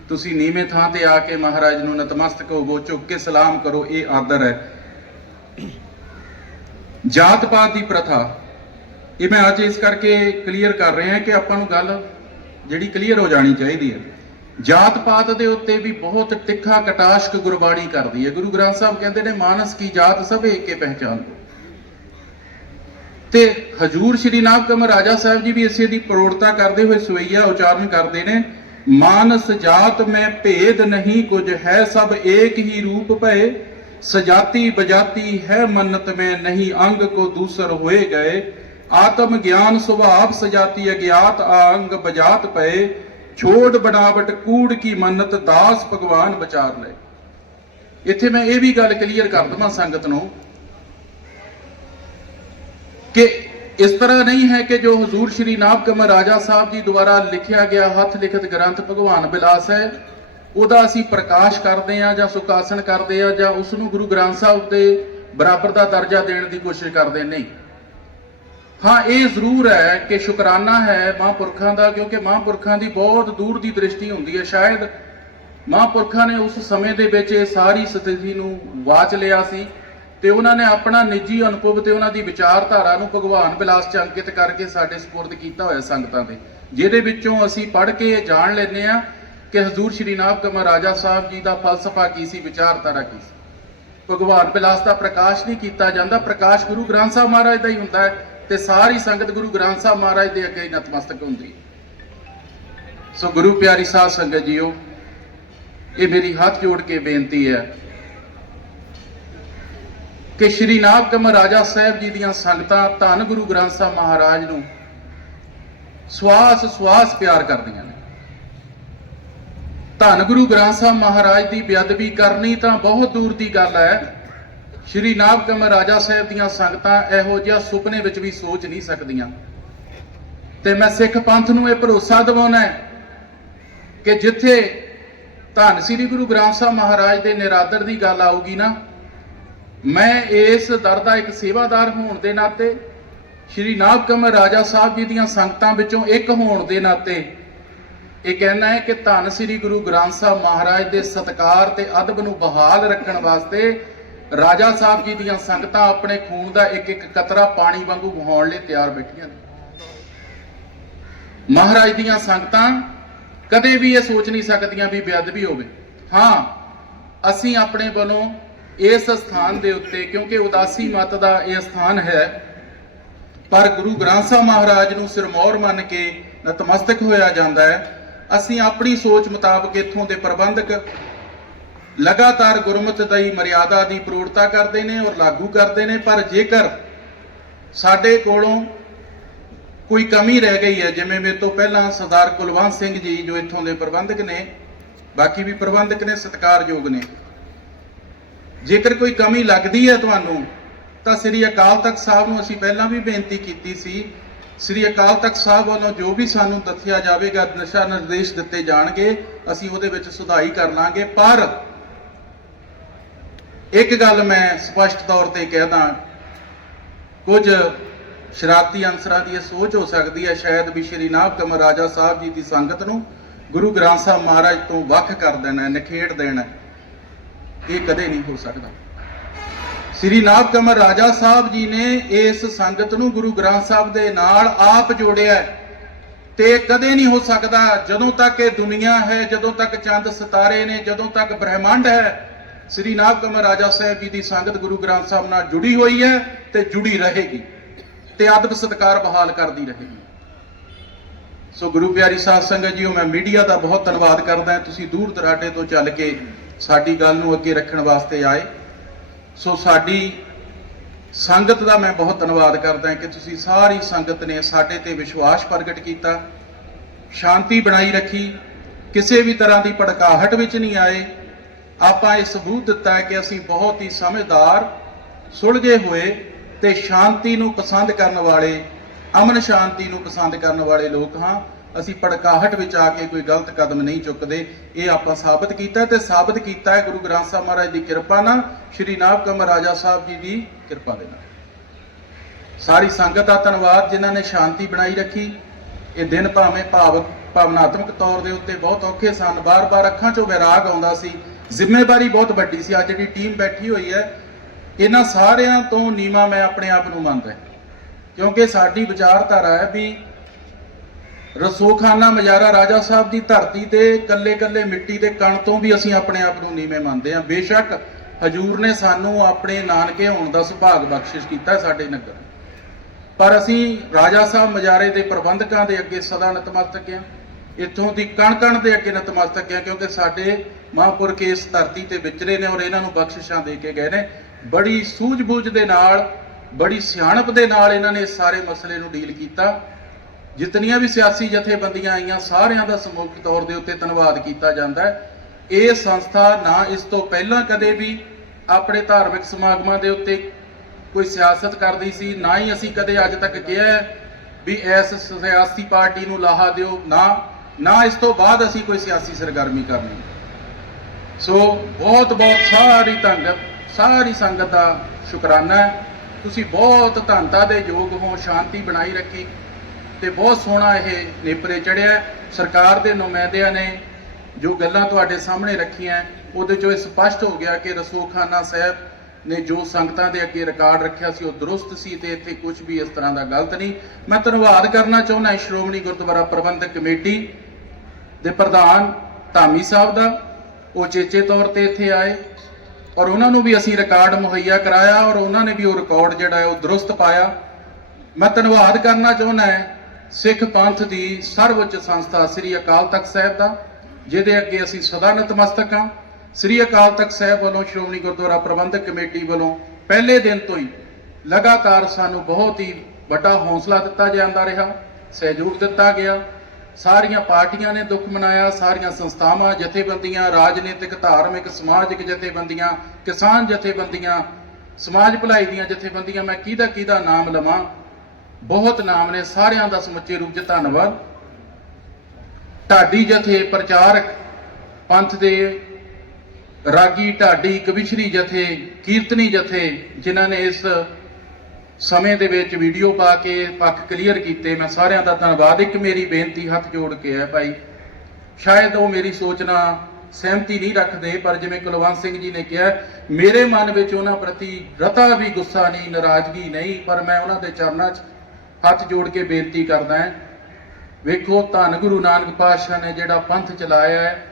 ਤੁਸੀਂ ਨੀਵੇਂ ਥਾਂ ਤੇ ਆ ਕੇ ਮਹਾਰਾਜ ਨੂੰ ਨਤਮਸਤਕ ਹੋਵੋ ਝੁੱਕ ਕੇ ਸਲਾਮ ਕਰੋ, ਇਹ ਆਦਰ ਹੈ। ਜਾਤ ਪਾਤ ਦੀ ਪ੍ਰਥਾ। ਇਹ ਮੈਂ ਅੱਜ ਇਸ ਕਰਕੇ ਕਲੀਅਰ ਕਰ ਰਿਹਾ ਕਿ ਆਪਾਂ ਨੂੰ ਗੱਲ ਜਿਹੜੀ ਕਲੀਅਰ ਹੋ ਜਾਣੀ ਚਾਹੀਦੀ ਹੈ। ਜਾਤ ਪਾਤ ਦੇ ਉੱਤੇ ਵੀ ਬਹੁਤ ਤਿੱਖਾ ਕਟਾਸ਼ਕ ਗੁਰਬਾਣੀ ਕਰਦੀ ਹੈ। ਗੁਰੂ ਗ੍ਰੰਥ ਸਾਹਿਬ ਕਹਿੰਦੇ ਨੇ, ਮਾਨਸ ਕੀ ਜਾਤ ਸਭ ਏਕੇ ਪਹਿਚਾਨ ਤੇ ਹਜੂਰ ਸ਼੍ਰੀ ਕਮਰ ਮਹਾਰਾਜਾ ਸਾਹਿਬ ਜੀ ਵੀ ਇਸੇ ਦੀ ਪ੍ਰੋੜਤਾ ਕਰਦੇ ਹੋਏ ਸਵਈਆ ਉਚਾਰਨ ਕਰਦੇ ਨੇ, ਮਾਨਸ ਜਾਤ ਮੈਂ ਭੇਦ ਨਹੀਂ ਕੁਝ ਹੈ, ਸਭ ਏਕ ਹੀ ਰੂਪ ਭਏ। ਸਜਾਤੀ ਬਜਾਤੀ ਹੈ ਮੰਨਤ ਮੈਂ ਨਹੀਂ, ਅੰਗ ਕੋ ਦੂਸਰ ਹੋਏ ਗਏ। ਆਤਮ ਗਿਆਨ ਸੁਭਾਵ ਸਜਾਤੀ ਅਗਿਆਤ ਅੰਗ ਬਜਾਤ ਪਏ ਛੋੜ ਬਣਾਵਟ ਕੂੜ ਕੀ ਮੰਨਤ ਦਾਸ ਭਗਵਾਨ ਵਿਚਾਰ ਲੈ। ਇੱਥੇ ਮੈਂ ਇਹ ਵੀ ਗੱਲ ਕਲੀਅਰ ਕਰ ਦਵਾਂ ਸੰਗਤ ਨੂੰ ਕਿ ਇਸ ਤਰ੍ਹਾਂ ਨਹੀਂ ਹੈ ਕਿ ਜੋ ਹਜ਼ੂਰ ਸ਼੍ਰੀ ਨਾਭ ਕਮਰ ਰਾਜਾ ਸਾਹਿਬ ਜੀ ਦੁਆਰਾ ਲਿਖਿਆ ਗਿਆ ਹੱਥ ਲਿਖਤ ਗ੍ਰੰਥ ਭਗਵਾਨ ਬਿਲਾਸ ਹੈ, ਉਹਦਾ ਅਸੀਂ ਪ੍ਰਕਾਸ਼ ਕਰਦੇ ਆ ਜਾਂ ਸੁਕਾਸਨ ਕਰਦੇ ਆ ਜਾਂ ਉਸ ਨੂੰ ਗੁਰੂ ਗ੍ਰੰਥ ਸਾਹਿਬ ਦੇ ਬਰਾਬਰ ਦਾ ਦਰਜਾ ਦੇਣ ਦੀ ਕੋਸ਼ਿਸ਼ ਕਰਦੇ ਨਹੀਂ। ਹਾਂ, ਇਹ ਜ਼ਰੂਰ ਹੈ ਕਿ ਸ਼ੁਕਰਾਨਾ ਹੈ ਮਹਾਂਪੁਰਖਾਂ ਦਾ, ਕਿਉਂਕਿ ਮਹਾਂਪੁਰਖਾਂ ਦੀ ਬਹੁਤ ਦੂਰ ਦੀ ਦ੍ਰਿਸ਼ਟੀ ਹੁੰਦੀ ਹੈ। ਸ਼ਾਇਦ ਮਹਾਂਪੁਰਖਾਂ ਨੇ ਉਸ ਸਮੇਂ ਦੇ ਵਿੱਚ ਇਹ ਸਾਰੀ ਸਥਿਤੀ ਨੂੰ ਵਾਚ ਲਿਆ ਸੀ ਤੇ ਉਹਨਾਂ ਨੇ ਆਪਣਾ ਨਿੱਜੀ ਅਨੁਭਵ ਤੇ ਉਹਨਾਂ ਦੀ ਵਿਚਾਰਧਾਰਾ ਨੂੰ ਭਗਵਾਨ ਬਿਲਾਸ ਚ ਅੰਕਿਤ ਕਰਕੇ ਸਾਡੇ ਸਪੁਰਦ ਕੀਤਾ ਹੋਇਆ ਸੰਗਤਾਂ ਦੇ ਜਿਹਦੇ ਵਿੱਚੋਂ ਅਸੀਂ ਪੜ੍ਹ ਕੇ ਇਹ ਜਾਣ ਲੈਂਦੇ ਆ ਕਿ ਹਜ਼ੂਰ ਸ਼੍ਰੀ ਨਾਭਕ ਰਾਜਾ ਸਾਹਿਬ ਜੀ ਦਾ ਫਲਸਫਾ ਕੀ ਸੀ, ਵਿਚਾਰਧਾਰਾ ਕੀ ਸੀ। ਭਗਵਾਨ ਬਿਲਾਸ ਦਾ ਪ੍ਰਕਾਸ਼ ਨਹੀਂ ਕੀਤਾ ਜਾਂਦਾ, ਪ੍ਰਕਾਸ਼ ਗੁਰੂ ਗ੍ਰੰਥ ਸਾਹਿਬ ਮਹਾਰਾਜ ਦਾ ਹੀ ਹੁੰਦਾ ਹੈ। ਤੇ ਸਾਰੀ ਸੰਗਤ ਗੁਰੂ ਗ੍ਰੰਥ ਸਾਹਿਬ ਮਹਾਰਾਜ ਦੇ ਅੱਗੇ ਨਤਮਸਤਕ ਹੁੰਦੀ ਸੋ ਗੁਰੂ ਪਿਆਰੀ ਸਾਧ ਸੰਗਤ ਜੀਓ, ਇਹ ਮੇਰੀ ਹੱਥ ਜੋੜ ਕੇ ਬੇਨਤੀ ਹੈ ਕਿ ਸ਼੍ਰੀ ਨਾਗਕ ਰਾਜਾ ਸਾਹਿਬ ਜੀ ਦੀਆਂ ਸੰਗਤਾਂ ਧੰਨ ਗੁਰੂ ਗ੍ਰੰਥ ਸਾਹਿਬ ਮਹਾਰਾਜ ਨੂੰ ਸਵਾਸ ਸਵਾਸ ਪਿਆਰ ਕਰਦੀਆਂ ਨੇ। ਧੰਨ ਗੁਰੂ ਗ੍ਰੰਥ ਸਾਹਿਬ ਮਹਾਰਾਜ ਦੀ ਬੇਅਦਬੀ ਕਰਨੀ ਤਾਂ ਬਹੁਤ ਦੂਰ ਦੀ ਗੱਲ ਹੈ। ਸ਼੍ਰੀ ਨਾਭ ਕਮਰ ਰਾਜਾ ਸਾਹਿਬ ਦੀਆਂ ਸੰਗਤਾਂ ਇਹੋ ਜਿਹਾ ਸੁਪਨੇ ਵਿੱਚ ਵੀ ਸੋਚ ਨਹੀਂ ਸਕਦੀਆਂ। ਤੇ ਮੈਂ ਸਿੱਖ ਪੰਥ ਨੂੰ ਇਹ ਭਰੋਸਾ ਦਿਵਾਉਣਾ ਹੈ ਕਿ ਜਿੱਥੇ ਧੰਨ ਸ੍ਰੀ ਗੁਰੂ ਗ੍ਰੰਥ ਸਾਹਿਬ ਮਹਾਰਾਜ ਦੇ ਨਿਰਾਦਰ ਦੀ ਗੱਲ ਆਊਗੀ ਨਾ, ਮੈਂ ਇਸ ਦਰ ਦਾ ਇੱਕ ਸੇਵਾਦਾਰ ਹੋਣ ਦੇ ਨਾਤੇ, ਸ਼੍ਰੀ ਨਾਭਕ ਰਾਜਾ ਸਾਹਿਬ ਜੀ ਦੀਆਂ ਸੰਗਤਾਂ ਵਿੱਚੋਂ ਇੱਕ ਹੋਣ ਦੇ ਨਾਤੇ, ਇਹ ਕਹਿਣਾ ਹੈ ਕਿ ਧੰਨ ਸ੍ਰੀ ਗੁਰੂ ਗ੍ਰੰਥ ਸਾਹਿਬ ਮਹਾਰਾਜ ਦੇ ਸਤਕਾਰ ਤੇ ਅਦਬ ਨੂੰ ਬਹਾਲ ਰੱਖਣ ਵਾਸਤੇ ਰਾਜਾ ਸਾਹਿਬ ਜੀ ਦੀਆਂ ਸੰਗਤਾਂ ਆਪਣੇ ਖੂਨ ਦਾ ਇੱਕ ਇੱਕ ਕਤਰਾ ਪਾਣੀ ਵਾਂਗੂ ਵਹਾਉਣ ਲਈ ਤਿਆਰ ਬੈਠੀਆਂ ਨੇ। ਮਹਾਰਾਜ ਦੀਆਂ ਸੰਗਤਾਂ ਕਦੇ ਵੀ ਇਹ ਸੋਚ ਨਹੀਂ ਸਕਦੀਆਂ ਵੀ ਬੇਅਦਬੀ ਹੋਵੇ। ਹਾਂ, ਅਸੀਂ ਆਪਣੇ ਵੱਲੋਂ ਇਸ ਸਥਾਨ ਦੇ ਉੱਤੇ, ਕਿਉਂਕਿ ਉਦਾਸੀ ਮਤ ਦਾ ਇਹ ਸਥਾਨ ਹੈ, ਪਰ ਗੁਰੂ ਗ੍ਰੰਥ ਸਾਹਿਬ ਮਹਾਰਾਜ ਨੂੰ ਸਿਰਮੌਰ ਮੰਨ ਕੇ ਨਤਮਸਤਕ ਹੋਇਆ ਜਾਂਦਾ ਹੈ। ਅਸੀਂ ਆਪਣੀ ਸੋਚ ਮੁਤਾਬਕ ਇੱਥੋਂ ਦੇ ਪ੍ਰਬੰਧਕ ਲਗਾਤਾਰ ਗੁਰਮਤਿ ਦੀ ਮਰਿਆਦਾ ਦੀ ਪ੍ਰੋੜਤਾ ਕਰਦੇ ਨੇ ਔਰ ਲਾਗੂ ਕਰਦੇ ਨੇ, ਪਰ ਜੇਕਰ ਸਾਡੇ ਕੋਲੋਂ ਕੋਈ ਕਮੀ ਰਹਿ ਗਈ ਹੈ, ਜਿਵੇਂ ਮੇਰੇ ਤੋਂ ਪਹਿਲਾਂ ਸਰਦਾਰ ਕੁਲਵੰਤ ਸਿੰਘ ਜੀ ਜੋ ਇੱਥੋਂ ਦੇ ਪ੍ਰਬੰਧਕ ਨੇ, ਬਾਕੀ ਵੀ ਪ੍ਰਬੰਧਕ ਨੇ, ਸਤਿਕਾਰਯੋਗ ਨੇ, ਜੇਕਰ ਕੋਈ ਕਮੀ ਲੱਗਦੀ ਹੈ ਤੁਹਾਨੂੰ, ਤਾਂ ਸ੍ਰੀ ਅਕਾਲ ਤਖਤ ਸਾਹਿਬ ਨੂੰ ਅਸੀਂ ਪਹਿਲਾਂ ਵੀ ਬੇਨਤੀ ਕੀਤੀ ਸੀ, ਸ੍ਰੀ ਅਕਾਲ ਤਖਤ ਸਾਹਿਬ ਵੱਲੋਂ ਜੋ ਵੀ ਸਾਨੂੰ ਦੱਸਿਆ ਜਾਵੇਗਾ, ਦਿਸ਼ਾ ਨਿਰਦੇਸ਼ ਦਿੱਤੇ ਜਾਣਗੇ, ਅਸੀਂ ਉਹਦੇ ਵਿੱਚ ਸੁਧਾਈ ਕਰ ਲਾਂਗੇ, ਪਰ ਇੱਕ ਗੱਲ ਮੈਂ ਸਪਸ਼ਟ ਤੌਰ ਤੇ ਕਹਿਦਾ ਕੁਝ ਸ਼ਰਾਰਤੀ ਅੰਸਰਾਂ ਦੀ ਇਹ ਸੋਚ ਹੋ ਸਕਦੀ ਹੈ ਸ਼ਾਇਦ ਵੀ ਸ਼੍ਰੀ ਨਾਭ ਕਮਰ ਰਾਜਾ ਸਾਹਿਬ ਜੀ ਦੀ ਸੰਗਤ ਨੂੰ ਗੁਰੂ ਗ੍ਰੰਥ ਸਾਹਿਬ ਮਹਾਰਾਜ ਤੋਂ ਵੱਖ ਕਰ ਦੇਣਾ ਹੈ, ਨਿਖੇੜ ਦੇਣਾ ਇਹ ਕਦੇ ਨਹੀਂ ਹੋ ਸਕਦਾ। ਸ੍ਰੀ ਨਾਭ ਕਮਰ ਰਾਜਾ ਸਾਹਿਬ ਜੀ ਨੇ ਇਸ ਸੰਗਤ ਨੂੰ ਗੁਰੂ ਗ੍ਰੰਥ ਸਾਹਿਬ ਦੇ ਨਾਲ ਆਪ ਜੋੜਿਆ ਤੇ ਕਦੇ ਨਹੀਂ ਹੋ ਸਕਦਾ ਜਦੋਂ ਤੱਕ ਇਹ ਦੁਨੀਆ ਹੈ ਜਦੋਂ ਤੱਕ ਚੰਦ ਸਿਤਾਰੇ ਨੇ ਜਦੋਂ ਤੱਕ ਬ੍ਰਹਿਮੰਡ ਹੈ ਸ੍ਰੀ ਨਾਗ ਕਮਰ ਰਾਜਾ ਸਾਹਿਬ ਜੀ ਦੀ ਸੰਗਤ ਗੁਰੂ ਗ੍ਰੰਥ ਸਾਹਿਬ ਨਾਲ ਜੁੜੀ ਹੋਈ ਹੈ ਤੇ ਜੁੜੀ ਰਹੇਗੀ ਤੇ ਅਦਬ ਸਤਕਾਰ ਬਹਾਲ ਕਰਦੀ ਰਹੇਗੀ। ਸੋ ਗੁਰੂ ਪਿਆਰੀ ਸਾਧ ਸੰਗਤ ਜੀਓ, ਮੈਂ ਮੀਡੀਆ ਦਾ ਬਹੁਤ ਧੰਨਵਾਦ ਕਰਦਾ ਤੁਸੀਂ ਦੂਰ ਦਰਾਡੇ ਤੋਂ ਚੱਲ ਕੇ ਸਾਡੀ ਗੱਲ ਨੂੰ ਅੱਗੇ ਰੱਖਣ ਵਾਸਤੇ ਆਏ। ਸੋ ਸਾਡੀ ਸੰਗਤ ਦਾ ਮੈਂ ਬਹੁਤ ਧੰਨਵਾਦ ਕਰਦਾ ਕਿ ਤੁਸੀਂ ਸਾਰੀ ਸੰਗਤ ਨੇ ਸਾਡੇ ਤੇ ਵਿਸ਼ਵਾਸ ਪ੍ਰਗਟ ਕੀਤਾ, ਸ਼ਾਂਤੀ ਬਣਾਈ ਰੱਖੀ। ਕਿਸੇ ਵੀ ਤਰ੍ਹਾਂ ਦੀ ਭੜਕਾਹਟ ਵਿੱਚ ਨਹੀਂ ਆਏ। ਆਪਾਂ ਇਹ ਸਬੂਤ ਦਿੱਤਾ ਹੈ ਕਿ ਅਸੀਂ ਬਹੁਤ ਹੀ ਸਮਝਦਾਰ, ਸੁਲਝੇ ਹੋਏ ਤੇ ਸ਼ਾਂਤੀ ਨੂੰ ਪਸੰਦ ਕਰਨ ਵਾਲੇ, ਅਮਨ ਸ਼ਾਂਤੀ ਨੂੰ ਪਸੰਦ ਕਰਨ ਵਾਲੇ ਲੋਕ ਹਾਂ। ਅਸੀਂ ਭੜਕਾਹਟ ਵਿੱਚ ਆ ਕੇ ਕੋਈ ਗਲਤ ਕਦਮ ਨਹੀਂ ਚੁੱਕਦੇ। ਇਹ ਆਪਾਂ ਸਾਬਤ ਕੀਤਾ ਤੇ ਸਾਬਤ ਕੀਤਾ ਹੈ। ਗੁਰੂ ਗ੍ਰੰਥ ਸਾਹਿਬ ਮਹਾਰਾਜ ਦੀ ਕਿਰਪਾ ਨਾਲ, ਸ਼੍ਰੀ ਨਾਭ ਕਮਰ ਰਾਜਾ ਸਾਹਿਬ ਜੀ ਦੀ ਕਿਰਪਾ ਦੇ ਨਾਲ। ਸਾਰੀ ਸੰਗਤ ਦਾ ਧੰਨਵਾਦ, ਜਿਨ੍ਹਾਂ ਨੇ ਸ਼ਾਂਤੀ ਬਣਾਈ ਰੱਖੀ। ਇਹ ਦਿਨ ਭਾਵੇਂ ਭਾਵਕ ਭਾਵਨਾਤਮਕ ਤੌਰ ਦੇ ਉੱਤੇ ਬਹੁਤ ਔਖੇ ਸਨ। ਬਾਰ-ਬਾਰ ਅੱਖਾਂ 'ਚੋਂ ਵਿਰਾਗ ਆਉਂਦਾ ਸੀ। ਜ਼ਿੰਮੇਵਾਰੀ ਬਹੁਤ ਵੱਡੀ ਸੀ। ਅੱਜ ਜਿਹੜੀ ਟੀਮ ਬੈਠੀ ਹੋਈ ਹੈ, ਇਹਨਾਂ ਸਾਰਿਆਂ ਤੋਂ ਨੀਵਾ ਮੈਂ ਆਪਣੇ ਆਪ ਨੂੰ ਮੰਨਦਾ ਕਿਉਂਕਿ ਸਾਡੀ ਵਿਚਾਰਧਾਰਾ ਹੈ ਵੀ ਰਸੋਖਾਨਾ ਮਜਾਰਾ ਰਾਜਾ ਸਾਹਿਬ ਦੀ ਧਰਤੀ ਤੇ ਕੱਲੇ-ਕੱਲੇ ਮਿੱਟੀ ਦੇ ਕਣ ਤੋਂ ਵੀ ਅਸੀਂ ਆਪਣੇ ਆਪ ਨੂੰ ਨੀਵੇਂ ਮੰਨਦੇ ਹਾਂ। ਬੇਸ਼ੱਕ ਹਜੂਰ ਨੇ ਸਾਨੂੰ ਆਪਣੇ ਨਾਨਕੇ ਹੋਣ ਦਾ ਸੁਭਾਗ ਬਖਸ਼ਿਸ਼ ਕੀਤਾ ਸਾਡੇ ਨਗਰ ਪਰ ਅਸੀਂ ਰਾਜਾ ਸਾਹਿਬ ਮਜਾਰੇ ਦੇ ਪ੍ਰਬੰਧਕਾਂ ਦੇ ਅੱਗੇ ਸਦਾ ਨਤਮਸਤਕ ਹਾਂ। ਇੱਥੋਂ ਦੀ ਕਣ-ਕਣ ਦੇ ਅੱਗੇ ਨਤਮਸਤਕ ਹਾਂ ਕਿਉਂਕਿ ਸਾਡੇ ਮਹਾਂਪੁਰਖ ਇਸ ਧਰਤੀ ਤੇ ਵਿਚਰੇ ਨੇ ਔਰ ਇਹਨਾਂ ਨੂੰ ਬਖਸ਼ਿਸ਼ਾਂ ਦੇ ਕੇ ਗਏ ਨੇ। ਬੜੀ ਸੂਝ-ਬੂਝ ਦੇ ਨਾਲ, ਬੜੀ ਸਿਆਣਪ ਦੇ ਨਾਲ ਇਹਨਾਂ ਨੇ ਸਾਰੇ ਮਸਲੇ ਨੂੰ ਡੀਲ ਕੀਤਾ। ਜਿਤਨੀਆਂ ਵੀ ਸਿਆਸੀ ਜਥੇਬੰਦੀਆਂ ਆਈਆਂ, ਸਾਰਿਆਂ ਦਾ ਸਮੂਹਿਕ ਤੌਰ ਦੇ ਉੱਤੇ ਧੰਨਵਾਦ ਕੀਤਾ ਜਾਂਦਾ ਹੈ। ਇਹ ਸੰਸਥਾ ਨਾ ਇਸ ਤੋਂ ਪਹਿਲਾਂ ਕਦੇ ਵੀ ਆਪਣੇ ਧਾਰਮਿਕ ਸਮਾਗਮਾਂ ਦੇ ਉੱਤੇ ਕੋਈ ਸਿਆਸਤ ਕਰਦੀ ਸੀ, ਨਾ ਹੀ ਅਸੀਂ ਕਦੇ ਅੱਜ ਤੱਕ ਕਿਹਾ ਵੀ ਇਸ ਸਿਆਸੀ ਪਾਰਟੀ ਨੂੰ ਲਾਹਾ ਦਿਓ, ਨਾ ਨਾ ਇਸ ਤੋਂ ਬਾਅਦ ਅਸੀਂ ਕੋਈ ਸਿਆਸੀ ਸਰਗਰਮੀ ਕਰਨੀ। ਸੋ ਬਹੁਤ ਬਹੁਤ ਸਾਰੀ ਸੰਗਤ ਸਾਰੀ ਸੰਗਤ ਦਾ ਸ਼ੁਕਰਾਨਾ ਤੁਸੀਂ ਬਹੁਤ ਧੰਨਤਾ ਦੇ ਯੋਗ ਹੋ, ਸ਼ਾਂਤੀ ਬਣਾਈ ਰੱਖੀ ਤੇ ਬਹੁਤ ਸੋਹਣਾ ਇਹ ਨੇਪਰੇ ਚੜਿਆ ਸਰਕਾਰ ਦੇ ਨੁਮਾਇੰਦਿਆਂ ਨੇ ਜੋ ਗੱਲਾਂ ਤੁਹਾਡੇ ਸਾਹਮਣੇ ਰੱਖੀਆਂ, ਉਹਦੇ ਚੋਂ ਇਹ ਸਪਸ਼ਟ ਹੋ ਗਿਆ ਕਿ ਰਸੂਖਾਨਾ ਸਾਹਿਬ ਨੇ ਜੋ ਸੰਗਤਾਂ ਦੇ ਅੱਗੇ ਰਿਕਾਰਡ ਰੱਖਿਆ ਸੀ, ਉਹ ਦਰੁਸਤ ਸੀ ਤੇ ਇੱਥੇ ਕੁਝ ਵੀ ਇਸ ਤਰ੍ਹਾਂ ਦਾ ਗਲਤ ਨਹੀਂ। ਮੈਂ ਧੰਨਵਾਦ ਕਰਨਾ ਚਾਹੁੰਦਾ ਸ਼੍ਰੋਮਣੀ ਗੁਰਦੁਆਰਾ ਪ੍ਰਬੰਧਕ ਕਮੇਟੀ ਦੇ ਪ੍ਰਧਾਨ ਧਾਮੀ ਸਾਹਿਬ ਦਾ। ਉਹ ਚੇਚੇ ਤੌਰ ਤੇ ਇੱਥੇ ਆਏ ਔਰ ਉਹਨਾਂ ਨੂੰ ਵੀ ਅਸੀਂ ਰਿਕਾਰਡ ਮੁਹੱਈਆ ਕਰਾਇਆ ਔਰ ਉਹਨਾਂ ਨੇ ਵੀ ਉਹ ਰਿਕਾਰਡ ਜਿਹੜਾ ਹੈ ਉਹ ਦਰੁਸਤ ਪਾਇਆ। ਮੈਂ ਧੰਨਵਾਦ ਕਰਨਾ ਚਾਹੁੰਦਾ ਹਾਂ ਸਿੱਖ ਪੰਥ ਦੀ ਸਰਵਉੱਚ ਸੰਸਥਾ ਸ੍ਰੀ ਅਕਾਲ ਤਖਤ ਸਾਹਿਬ ਦਾ, ਜਿਹਦੇ ਅੱਗੇ ਅਸੀਂ ਸਦਾ ਨਤਮਸਤਕ ਹਾਂ। ਸ੍ਰੀ ਅਕਾਲ ਤਖਤ ਸਾਹਿਬ ਵੱਲੋਂ ਸ਼੍ਰੋਮਣੀ ਗੁਰਦੁਆਰਾ ਪ੍ਰਬੰਧਕ ਕਮੇਟੀ ਵੱਲੋਂ ਪਹਿਲੇ ਦਿਨ ਤੋਂ ਹੀ ਲਗਾਤਾਰ ਸਾਨੂੰ ਬਹੁਤ ਹੀ ਵੱਡਾ ਹੌਸਲਾ ਦਿੱਤਾ ਜਾਂਦਾ ਰਿਹਾ, ਸਹਿਯੋਗ ਦਿੱਤਾ ਗਿਆ। ਸਾਰੀਆਂ ਪਾਰਟੀਆਂ ਨੇ ਦੁੱਖ ਮਨਾਇਆ, ਸਾਰੀਆਂ ਸੰਸਥਾਵਾਂ, ਜਥੇਬੰਦੀਆਂ, ਰਾਜਨੀਤਿਕ, ਧਾਰਮਿਕ, ਸਮਾਜਿਕ ਜਥੇਬੰਦੀਆਂ, ਕਿਸਾਨ ਜਥੇਬੰਦੀਆਂ, ਸਮਾਜ ਭਲਾਈ ਦੀਆਂ ਜਥੇਬੰਦੀਆਂ, ਮੈਂ ਕਿਹਦਾ ਕਿਹਦਾ ਨਾਮ ਲਵਾਂ? ਬਹੁਤ ਨਾਮ ਨੇ, ਸਾਰਿਆਂ ਦਾ ਸਮੁੱਚੇ ਰੂਪ 'ਚ ਧੰਨਵਾਦ। ਢਾਡੀ ਜਥੇ ਪ੍ਰਚਾਰਕ ਪੰਥ ਦੇ, ਰਾਗੀ ਢਾਡੀ ਕਵਿਸ਼ਰੀ ਜਥੇ, ਕੀਰਤਨੀ ਜਥੇ, ਜਿਨ੍ਹਾਂ ਨੇ ਇਸ ਸਮੇਂ ਦੇ ਵਿੱਚ ਵੀਡੀਓ ਪਾ ਕੇ ਪੱਖ ਕਲੀਅਰ ਕੀਤੇ, ਮੈਂ ਸਾਰਿਆਂ ਦਾ ਧੰਨਵਾਦ। ਇੱਕ ਮੇਰੀ ਬੇਨਤੀ ਹੱਥ ਜੋੜ ਕੇ ਹੈ ਭਾਈ। ਸ਼ਾਇਦ ਉਹ ਮੇਰੀ ਸੋਚਣਾ ਸਹਿਮਤੀ ਨਹੀਂ ਰੱਖਦੇ, ਪਰ ਜਿਵੇਂ ਕੁਲਵੰਤ ਸਿੰਘ ਜੀ ਨੇ ਕਿਹਾ, ਮੇਰੇ ਮਨ ਵਿੱਚ ਉਹਨਾਂ ਪ੍ਰਤੀ ਰਤਾ ਵੀ ਗੁੱਸਾ ਨਹੀਂ, ਨਾਰਾਜ਼ਗੀ ਨਹੀਂ, ਪਰ ਮੈਂ ਉਹਨਾਂ ਦੇ ਚਰਨਾਂ 'ਚ ਹੱਥ ਜੋੜ ਕੇ ਬੇਨਤੀ ਕਰਦਾ ਹਾਂ। ਵੇਖੋ, ਧੰਨ ਗੁਰੂ ਨਾਨਕ ਪਾਤਸ਼ਾਹ ਨੇ ਜਿਹੜਾ ਪੰਥ ਚਲਾਇਆ ਹੈ,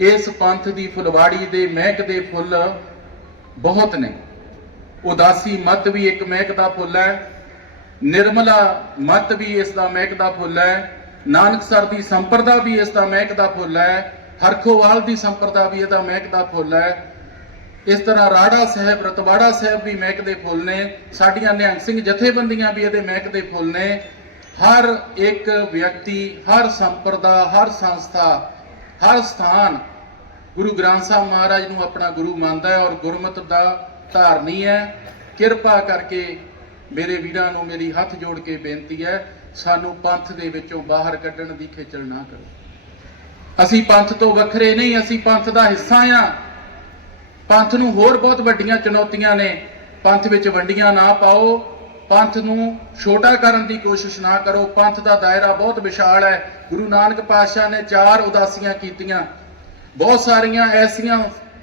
ਇਸ ਪੰਥ ਦੀ ਫੁਲਵਾੜੀ ਦੇ ਮਹਿਕ ਦੇ ਫੁੱਲ ਬਹੁਤ ਨੇ। ਉਦਾਸੀ ਮਤ ਵੀ ਇੱਕ ਮਹਿਕ ਦਾ ਫੁੱਲ ਹੈ। ਨਿਰਮਲਾ ਮਤ ਵੀ ਇਸ ਦਾ ਮਹਿਕ ਦਾ ਫੁੱਲ ਹੈ। ਨਾਨਕਸਰ ਦੀ ਸੰਪਰਦਾ ਵੀ ਇਸ ਦਾ ਮਹਿਕ ਦਾ ਫੁੱਲ ਹੈ। ਹਰਖੋਵਾਲ ਦੀ ਸੰਪਰਦਾ ਵੀ ਇਹਦਾ ਮਹਿਕ ਦਾ ਫੁੱਲ ਹੈ। ਇਸ ਤਰ੍ਹਾਂ ਰਾੜਾ ਸਾਹਿਬ, ਰਤਵਾੜਾ ਸਾਹਿਬ ਵੀ ਮਹਿਕ ਦੇ ਫੁੱਲ ਨੇ। ਸਾਡੀਆਂ ਨਿਹੰਗ ਸਿੰਘ ਜਥੇਬੰਦੀਆਂ ਵੀ ਇਹਦੇ ਮਹਿਕ ਦੇ ਫੁੱਲ ਨੇ। ਹਰ ਇੱਕ ਵਿਅਕਤੀ, ਹਰ ਸੰਪਰਦਾ, ਹਰ ਸੰਸਥਾ, ਹਰ ਸਥਾਨ ਗੁਰੂ ਗ੍ਰੰਥ ਸਾਹਿਬ ਮਹਾਰਾਜ ਨੂੰ ਆਪਣਾ ਗੁਰੂ ਮੰਨਦਾ ਹੈ ਔਰ ਗੁਰਮਤਿ ਦਾ ਧਾਰਨੀ ਹੈ। ਕਿਰਪਾ ਕਰਕੇ ਮੇਰੇ ਵੀਰਾਂ ਨੂੰ ਮੇਰੀ ਹੱਥ ਜੋੜ ਕੇ ਬੇਨਤੀ ਹੈ, ਸਾਨੂੰ ਪੰਥ ਦੇ ਵਿੱਚੋਂ ਬਾਹਰ ਕੱਢਣ ਦੀ ਖੇਚਲ ਨਾ ਕਰੋ। ਅਸੀਂ ਪੰਥ ਤੋਂ ਵੱਖਰੇ ਨਹੀਂ, ਅਸੀਂ ਪੰਥ ਦਾ ਹਿੱਸਾ ਆ ਪੰਥ ਨੂੰ ਹੋਰ ਬਹੁਤ ਵੱਡੀਆਂ ਚੁਣੌਤੀਆਂ ਨੇ। ਪੰਥ ਵਿੱਚ ਵੰਡੀਆਂ ਨਾ ਪਾਓ। ਪੰਥ ਨੂੰ ਛੋਟਾ ਕਰਨ ਦੀ ਕੋਸ਼ਿਸ਼ ਨਾ ਕਰੋ। ਪੰਥ ਦਾ ਦਾਇਰਾ ਬਹੁਤ ਵਿਸ਼ਾਲ ਹੈ। ਗੁਰੂ ਨਾਨਕ ਪਾਤਸ਼ਾਹ ਨੇ ਚਾਰ ਉਦਾਸੀਆਂ ਕੀਤੀਆਂ। ਬਹੁਤ ਸਾਰੀਆਂ ਐਸੀਆਂ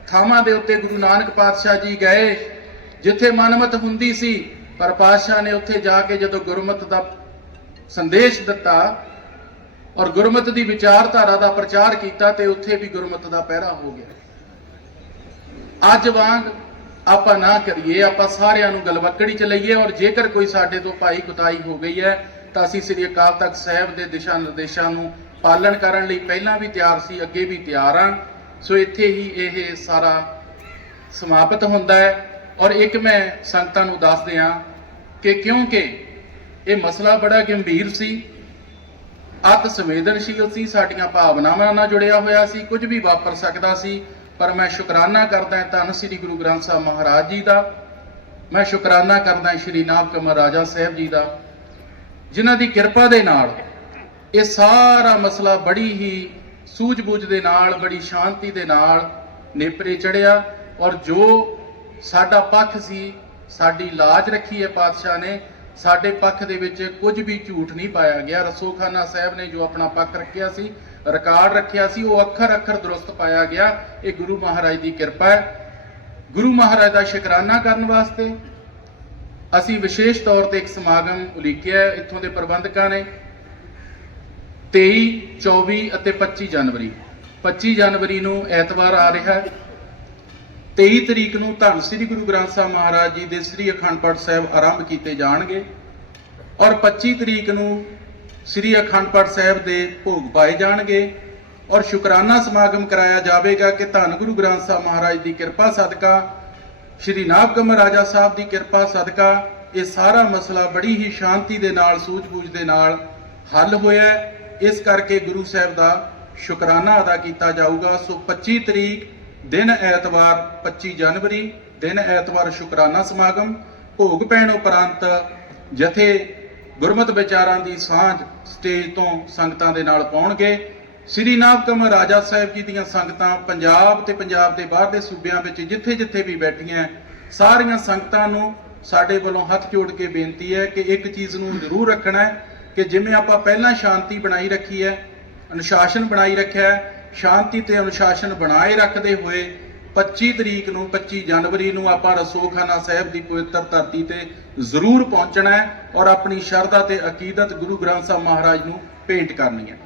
ਥਾਵਾਂ ਦੇ ਉੱਤੇ ਗੁਰੂ ਨਾਨਕ ਪਾਤਸ਼ਾਹ ਜੀ ਗਏ, ਜਿੱਥੇ ਮਨਮਤ ਹੁੰਦੀ ਸੀ, ਪਰ ਪਾਤਸ਼ਾਹ ਨੇ ਉੱਥੇ ਜਾ ਕੇ ਜਦੋਂ ਗੁਰਮਤ ਦਾ ਸੰਦੇਸ਼ ਦਿੱਤਾ ਔਰ ਗੁਰਮਤ ਦੀ ਵਿਚਾਰਧਾਰਾ ਦਾ ਪ੍ਰਚਾਰ ਕੀਤਾ ਤੇ ਉੱਥੇ ਵੀ ਗੁਰਮਤ ਦਾ ਪਹਿਰਾ ਹੋ ਗਿਆ। ਅੱਜ ਵਾਂਗ ਆਪਾਂ ਨਾ ਕਰੀਏ, ਆਪਾਂ ਸਾਰਿਆਂ ਨੂੰ ਗਲਵੱਕੜੀ ਚ ਲਈਏ ਔਰ ਜੇਕਰ ਕੋਈ ਸਾਡੇ ਤੋਂ ਭਾਈ ਕੁਤਾਈ ਹੋ ਗਈ ਹੈ, ਤਾਂ ਅਸੀਂ ਸ੍ਰੀ ਅਕਾਲ ਤਖਤ ਸਾਹਿਬ ਦੇ ਦਿਸ਼ਾ ਨਿਰਦੇਸ਼ਾਂ ਨੂੰ ਪਾਲਣ ਕਰਨ ਲਈ ਪਹਿਲਾਂ ਵੀ ਤਿਆਰ ਸੀ, ਅੱਗੇ ਵੀ ਤਿਆਰ ਹਾਂ। ਸੋ ਇੱਥੇ ਹੀ ਇਹ ਸਾਰਾ ਸਮਾਪਤ ਹੁੰਦਾ ਹੈ। ਔਰ ਇੱਕ ਮੈਂ ਸੰਗਤਾਂ ਨੂੰ ਦੱਸ ਦਿਆਂ ਕਿ ਕਿਉਂਕਿ ਇਹ ਮਸਲਾ ਬੜਾ ਗੰਭੀਰ ਸੀ, ਅਤ ਸੰਵੇਦਨਸ਼ੀਲ ਸੀ, ਸਾਡੀਆਂ ਭਾਵਨਾਵਾਂ ਨਾਲ ਜੁੜਿਆ ਹੋਇਆ ਸੀ, ਕੁਝ ਵੀ ਵਾਪਰ ਸਕਦਾ ਸੀ। ਪਰ ਮੈਂ ਸ਼ੁਕਰਾਨਾ ਕਰਦਾ ਹਾਂ ਧੰਨ ਸ੍ਰੀ ਗੁਰੂ ਗ੍ਰੰਥ ਸਾਹਿਬ ਮਹਾਰਾਜ ਜੀ ਦਾ। ਮੈਂ ਸ਼ੁਕਰਾਨਾ ਕਰਦਾ ਹਾਂ ਸ੍ਰੀ ਨਾਮ ਕਮਲ ਰਾਜਾ ਸਾਹਿਬ ਜੀ ਦਾ, ਜਿਨ੍ਹਾਂ ਦੀ ਕਿਰਪਾ ਦੇ ਨਾਲ ਇਹ ਸਾਰਾ ਮਸਲਾ ਬੜੀ ਹੀ ਸੂਝ-ਬੂਝ ਦੇ ਨਾਲ, ਬੜੀ ਸ਼ਾਂਤੀ ਦੇ ਨਾਲ ਨੇਪਰੇ ਚੜਿਆ ਔਰ ਜੋ ਸਾਡਾ ਪੱਖ ਸੀ, ਸਾਡੀ ਲਾਜ ਰੱਖੀ ਹੈ ਪਾਤਸ਼ਾਹ ਨੇ, ਸਾਡੇ ਪੱਖ ਦੇ ਵਿੱਚ ਕੁਝ ਵੀ ਝੂਠ ਨਹੀਂ ਪਾਇਆ ਗਿਆ। ਰਸੋਖਾਨਾ ਸਾਹਿਬ ਨੇ ਜੋ ਆਪਣਾ ਪੱਖ ਰੱਖਿਆ ਸੀ, ਰਿਕਾਰਡ ਰੱਖਿਆ ਸੀ, ਉਹ ਅੱਖਰ ਅੱਖਰ ਦਰੁਸਤ ਪਾਇਆ ਗਿਆ। ਇਹ ਗੁਰੂ ਮਹਾਰਾਜ ਦੀ ਕਿਰਪਾ ਹੈ। ਗੁਰੂ ਮਹਾਰਾਜ ਦਾ ਸ਼ੁਕਰਾਨਾ ਕਰਨ ਵਾਸਤੇ ਅਸੀਂ ਵਿਸ਼ੇਸ਼ ਤੌਰ ਤੇ ਇੱਕ ਸਮਾਗਮ ਉਲੀਕਿਆ ਇੱਥੋਂ ਦੇ ਪ੍ਰਬੰਧਕਾਂ ਨੇ। 23 24 ਅਤੇ 25 ਜਨਵਰੀ 25 ਜਨਵਰੀ ਨੂੰ ਐਤਵਾਰ ਆ ਰਿਹਾ ਹੈ 23 ਤਰੀਕ ਨੂੰ ਧੰਨ ਸ੍ਰੀ ਗੁਰੂ ਗ੍ਰੰਥ ਸਾਹਿਬ ਮਹਾਰਾਜ ਜੀ ਦੇ ਸ੍ਰੀ ਅਖੰਡ ਪਾਠ ਸਾਹਿਬ ਆਰੰਭ ਕੀਤੇ ਜਾਣਗੇ ਔਰ 25 ਤਰੀਕ ਨੂੰ ਸ੍ਰੀ ਅਖੰਡ ਪਾਠ ਸਾਹਿਬ ਦੇ ਭੋਗ ਪਾਏ ਜਾਣਗੇ ਔਰ ਸ਼ੁਕਰਾਨਾ ਸਮਾਗਮ ਕਰਾਇਆ ਜਾਵੇਗਾ ਕਿ ਧੰਨ ਗੁਰੂ ਗ੍ਰੰਥ ਸਾਹਿਬ ਮਹਾਰਾਜ ਦੀ ਕਿਰਪਾ ਸਦਕਾ, ਸ਼੍ਰੀ ਨਾਭਕਮ ਰਾਜਾ ਸਾਹਿਬ ਦੀ ਕਿਰਪਾ ਸਦਕਾ, ਇਹ ਸਾਰਾ ਮਸਲਾ ਬੜੀ ਹੀ ਸ਼ਾਂਤੀ ਦੇ ਨਾਲ, ਸੂਝ-ਬੂਝ ਦੇ ਨਾਲ ਹੱਲ ਹੋਇਆ ਹੈ। ਇਸ ਕਰਕੇ ਗੁਰੂ ਸਾਹਿਬ ਦਾ ਸ਼ੁਕਰਾਨਾ ਅਦਾ ਕੀਤਾ ਜਾਊਗਾ। ਸੋ 25 ਤਰੀਕ, ਦਿਨ ਐਤਵਾਰ 25 ਜਨਵਰੀ, ਦਿਨ ਐਤਵਾਰ ਸ਼ੁਕਰਾਨਾ ਸਮਾਗਮ। ਭੋਗ ਪੈਣ ਉਪਰੰਤ ਜਥੇ ਗੁਰਮਤ ਵਿਚਾਰਾਂ ਦੀ ਸਾਂਝ ਸਟੇਜ ਤੋਂ ਸੰਗਤਾਂ ਦੇ ਨਾਲ ਪਾਉਣਗੇ। ਸ੍ਰੀ ਨਾਭਕਮ ਰਾਜਾ ਸਾਹਿਬ ਜੀ ਦੀਆਂ ਸੰਗਤਾਂ ਪੰਜਾਬ ਤੇ ਪੰਜਾਬ ਦੇ ਬਾਹਰ ਦੇ ਸੂਬਿਆਂ ਵਿੱਚ ਜਿੱਥੇ-ਜਿੱਥੇ ਵੀ ਬੈਠੀਆਂ, ਸਾਰੀਆਂ ਸੰਗਤਾਂ ਨੂੰ ਸਾਡੇ ਵੱਲੋਂ ਹੱਥ ਜੋੜ ਕੇ ਬੇਨਤੀ ਹੈ ਕਿ ਇੱਕ ਚੀਜ਼ ਨੂੰ ਜ਼ਰੂਰ ਰੱਖਣਾ ਹੈ। ਕਿ ਜਿਵੇਂ ਆਪਾਂ ਪਹਿਲਾਂ ਸ਼ਾਂਤੀ ਬਣਾਈ ਰੱਖੀ ਹੈ, ਅਨੁਸ਼ਾਸਨ ਬਣਾਈ ਰੱਖਿਆ ਹੈ, ਸ਼ਾਂਤੀ ਤੇ ਅਨੁਸ਼ਾਸਨ ਬਣਾਏ ਰੱਖਦੇ ਹੋਏ 25 ਤਰੀਕ ਨੂੰ 25 ਜਨਵਰੀ ਨੂੰ ਆਪਾਂ ਰਸੋਖਾਨਾ ਸਾਹਿਬ ਦੀ ਪਵਿੱਤਰ ਧਰਤੀ ਤੇ ਜ਼ਰੂਰ ਪਹੁੰਚਣਾ ਹੈ ਔਰ ਆਪਣੀ ਸ਼ਰਧਾ ਤੇ ਅਕੀਦਤ ਗੁਰੂ ਗ੍ਰੰਥ ਸਾਹਿਬ ਮਹਾਰਾਜ ਨੂੰ ਭੇਂਟ ਕਰਨੀ ਹੈ।